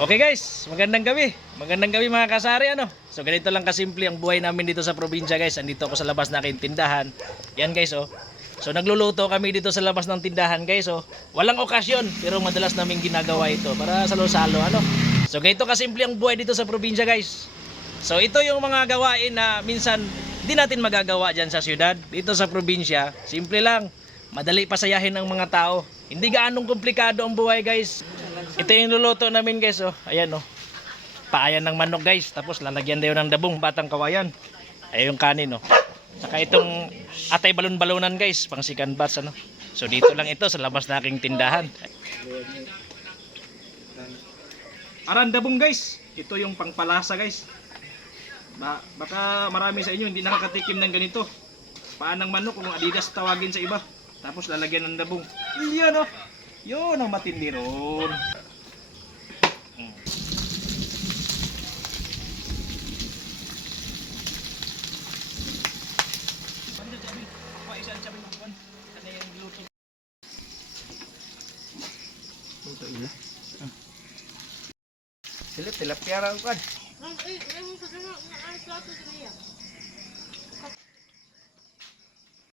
Okay guys, magandang gabi. Magandang gabi mga kasari ano. So ganito lang kasimple ang buhay namin dito sa probinsya guys. Andito ako sa labas ng aking tindahan. Yan guys oh. So nagluluto kami dito sa labas ng tindahan guys oh. Walang okasyon pero madalas namin ginagawa ito para salo-salo ano. So ganito kasimple ang buhay dito sa probinsya guys. So ito yung mga gawain na minsan hindi natin magagawa dyan sa syudad. Dito sa probinsya, simple lang. Madali pasayahin ang mga tao. Hindi gaanong komplikado ang buhay guys. Ito yung luluto namin guys oh. Ayan oh. Paayan ng manok guys. Tapos lalagyan daw ng dabong batang kawayan. Ayan yung kanin oh. Saka itong atay balon-balonan guys. Pang sikan bats ano. So dito lang ito sa labas na aking tindahan. Aran dabong guys. Ito yung pangpalasa guys. Baka marami sa inyo hindi nakakatikim ng ganito. Paan ng manok kung Adidas tawagin sa iba. Tapos lalagyan ng dabong. Iyan oh. Yun ang matindi ron. Silip tilapia ra kan.